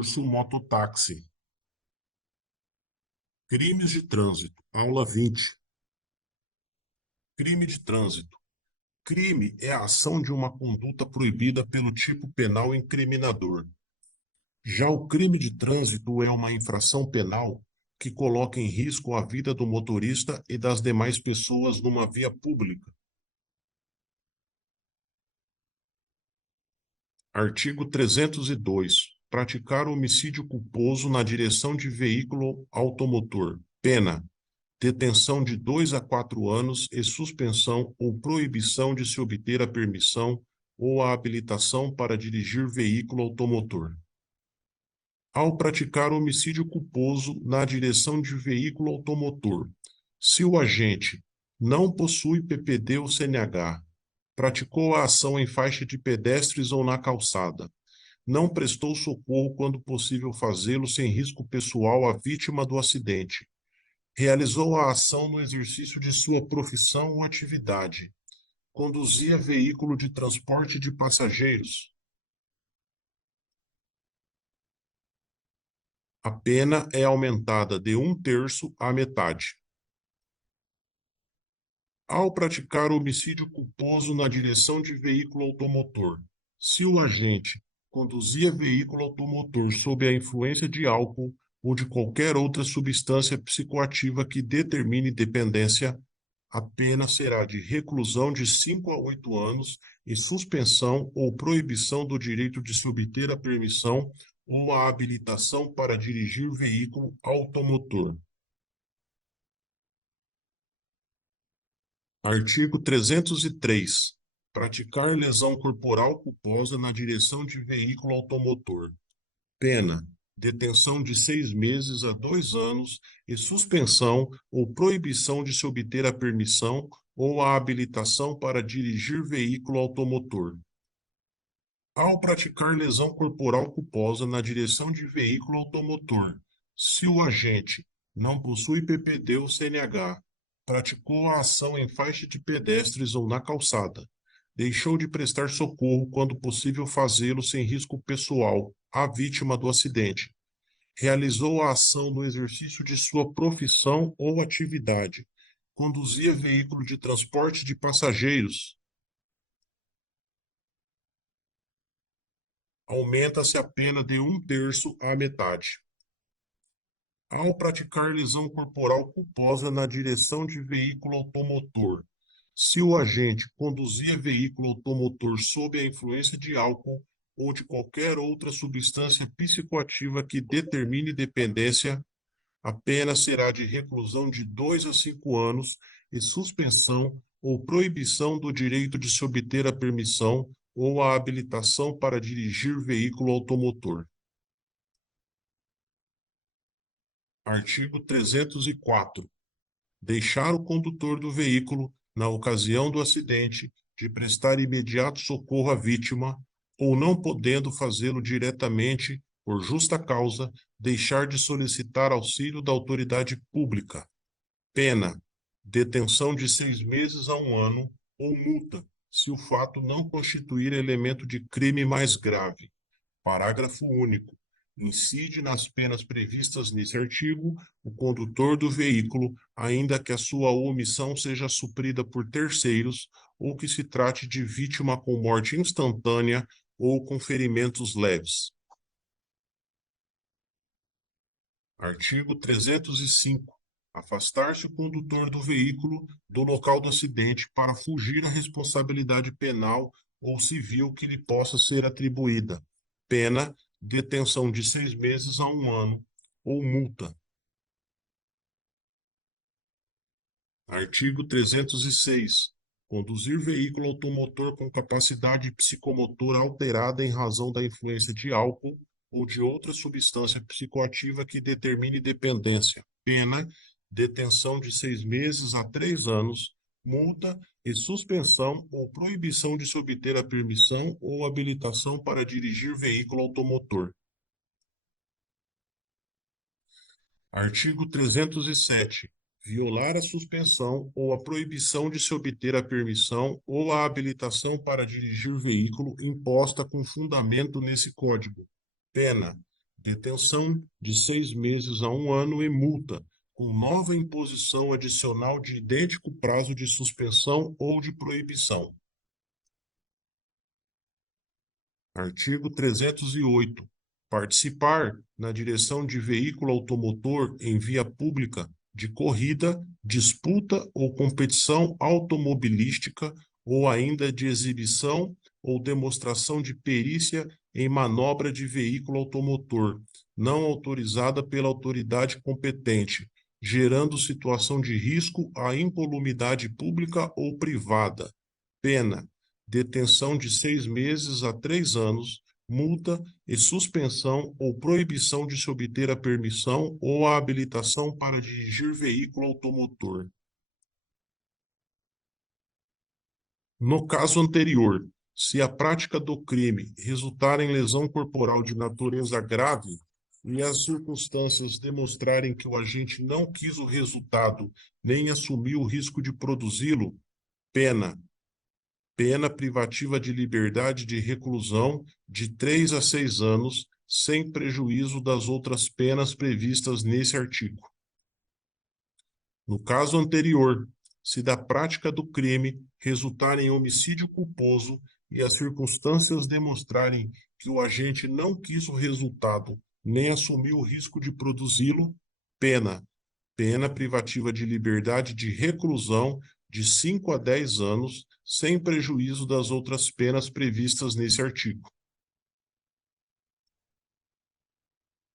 Curso Mototáxi. Crimes de trânsito. Aula 20. Crime de trânsito. Crime é a ação de uma conduta proibida pelo tipo penal incriminador. Já o crime de trânsito é uma infração penal que coloca em risco a vida do motorista e das demais pessoas numa via pública. Artigo 302. Praticar homicídio culposo na direção de veículo automotor. Pena: detenção de 2 a 4 anos e suspensão ou proibição de se obter a permissão ou a habilitação para dirigir veículo automotor. Ao praticar homicídio culposo na direção de veículo automotor, se o agente não possui PPD ou CNH, praticou a ação em faixa de pedestres ou na calçada, não prestou socorro quando possível fazê-lo sem risco pessoal à vítima do acidente, realizou a ação no exercício de sua profissão ou atividade, conduzia veículo de transporte de passageiros, a pena é aumentada de 1/3 à metade. Ao praticar homicídio culposo na direção de veículo automotor, se o agente conduzia veículo automotor sob a influência de álcool ou de qualquer outra substância psicoativa que determine dependência, a pena será de reclusão de 5 a 8 anos e suspensão ou proibição do direito de se obter a permissão ou a habilitação para dirigir veículo automotor. Artigo 303. Praticar lesão corporal culposa na direção de veículo automotor. Pena: detenção de 6 meses a 2 anos e suspensão ou proibição de se obter a permissão ou a habilitação para dirigir veículo automotor. Ao praticar lesão corporal culposa na direção de veículo automotor, se o agente não possui PPD ou CNH, praticou a ação em faixa de pedestres ou na calçada, deixou de prestar socorro quando possível fazê-lo sem risco pessoal à vítima do acidente, realizou a ação no exercício de sua profissão ou atividade, conduzia veículo de transporte de passageiros, aumenta-se a pena de 1/3 à metade. Ao praticar lesão corporal culposa na direção de veículo automotor, se o agente conduzia veículo automotor sob a influência de álcool ou de qualquer outra substância psicoativa que determine dependência, a pena será de reclusão de 2 a 5 anos e suspensão ou proibição do direito de se obter a permissão ou a habilitação para dirigir veículo automotor. Artigo 304. Deixar o condutor do veículo, na ocasião do acidente, de prestar imediato socorro à vítima, ou não podendo fazê-lo diretamente, por justa causa, deixar de solicitar auxílio da autoridade pública. Pena: detenção de 6 meses a 1 ano, ou multa, se o fato não constituir elemento de crime mais grave. Parágrafo único. Incide nas penas previstas nesse artigo o condutor do veículo, ainda que a sua omissão seja suprida por terceiros ou que se trate de vítima com morte instantânea ou com ferimentos leves. Artigo 305. Afastar-se o condutor do veículo do local do acidente para fugir à responsabilidade penal ou civil que lhe possa ser atribuída. Pena: detenção de 6 meses a 1 ano, ou multa. Artigo 306. Conduzir veículo automotor com capacidade psicomotora alterada em razão da influência de álcool ou de outra substância psicoativa que determine dependência. Pena: detenção de 6 meses a 3 anos, multa e suspensão ou proibição de se obter a permissão ou habilitação para dirigir veículo automotor. Artigo 307. Violar a suspensão ou a proibição de se obter a permissão ou a habilitação para dirigir veículo imposta com fundamento nesse Código. Pena: detenção de 6 meses a 1 ano e multa, com nova imposição adicional de idêntico prazo de suspensão ou de proibição. Artigo 308. Participar na direção de veículo automotor em via pública de corrida, disputa ou competição automobilística ou ainda de exibição ou demonstração de perícia em manobra de veículo automotor, não autorizada pela autoridade competente, gerando situação de risco à incolumidade pública ou privada. Pena: detenção de 6 meses a 3 anos, multa e suspensão ou proibição de se obter a permissão ou a habilitação para dirigir veículo automotor. No caso anterior, se a prática do crime resultar em lesão corporal de natureza grave e as circunstâncias demonstrarem que o agente não quis o resultado nem assumiu o risco de produzi-lo, pena: pena privativa de liberdade de reclusão de 3 a 6 anos, sem prejuízo das outras penas previstas nesse artigo. No caso anterior, se da prática do crime resultar em homicídio culposo e as circunstâncias demonstrarem que o agente não quis o resultado nem assumiu o risco de produzi-lo, pena: pena privativa de liberdade de reclusão de 5 a 10 anos, sem prejuízo das outras penas previstas nesse artigo.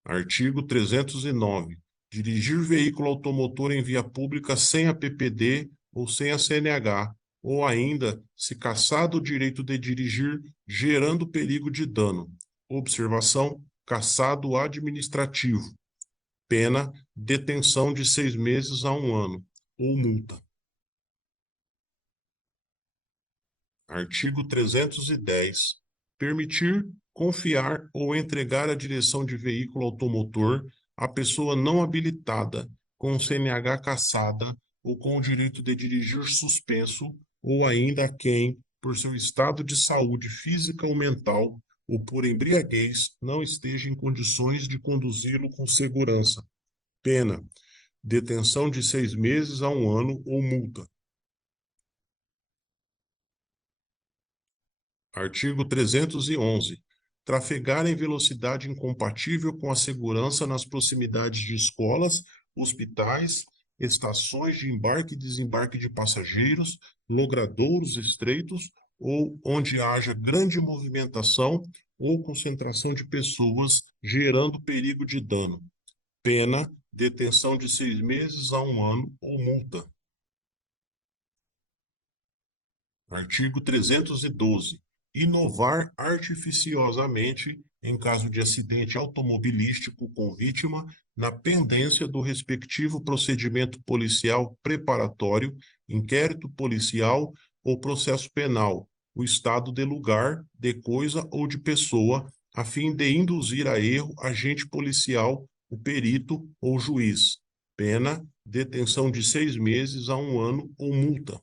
Artigo 309. Dirigir veículo automotor em via pública sem a PPD ou sem a CNH, ou ainda, se cassado o direito de dirigir, gerando perigo de dano. Observação: cassado administrativo. Pena: detenção de 6 meses a 1 ano, ou multa. Artigo 310. Permitir, confiar ou entregar a direção de veículo automotor à pessoa não habilitada, com CNH cassada ou com o direito de dirigir suspenso, ou ainda a quem, por seu estado de saúde física ou mental, ou por embriaguez, não esteja em condições de conduzi-lo com segurança. Pena: detenção de 6 meses a 1 ano ou multa. Artigo 311. Trafegar em velocidade incompatível com a segurança nas proximidades de escolas, hospitais, estações de embarque e desembarque de passageiros, logradouros estreitos ou onde haja grande movimentação ou concentração de pessoas, gerando perigo de dano. Pena: detenção de 6 meses a 1 ano ou multa. Artigo 312. Inovar artificiosamente, em caso de acidente automobilístico com vítima, na pendência do respectivo procedimento policial preparatório, inquérito policial ou processo penal, o estado de lugar, de coisa ou de pessoa, a fim de induzir a erro agente policial, o perito ou juiz. Pena: detenção de 6 meses a 1 ano ou multa.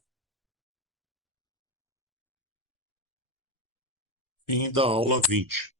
Fim da aula 20.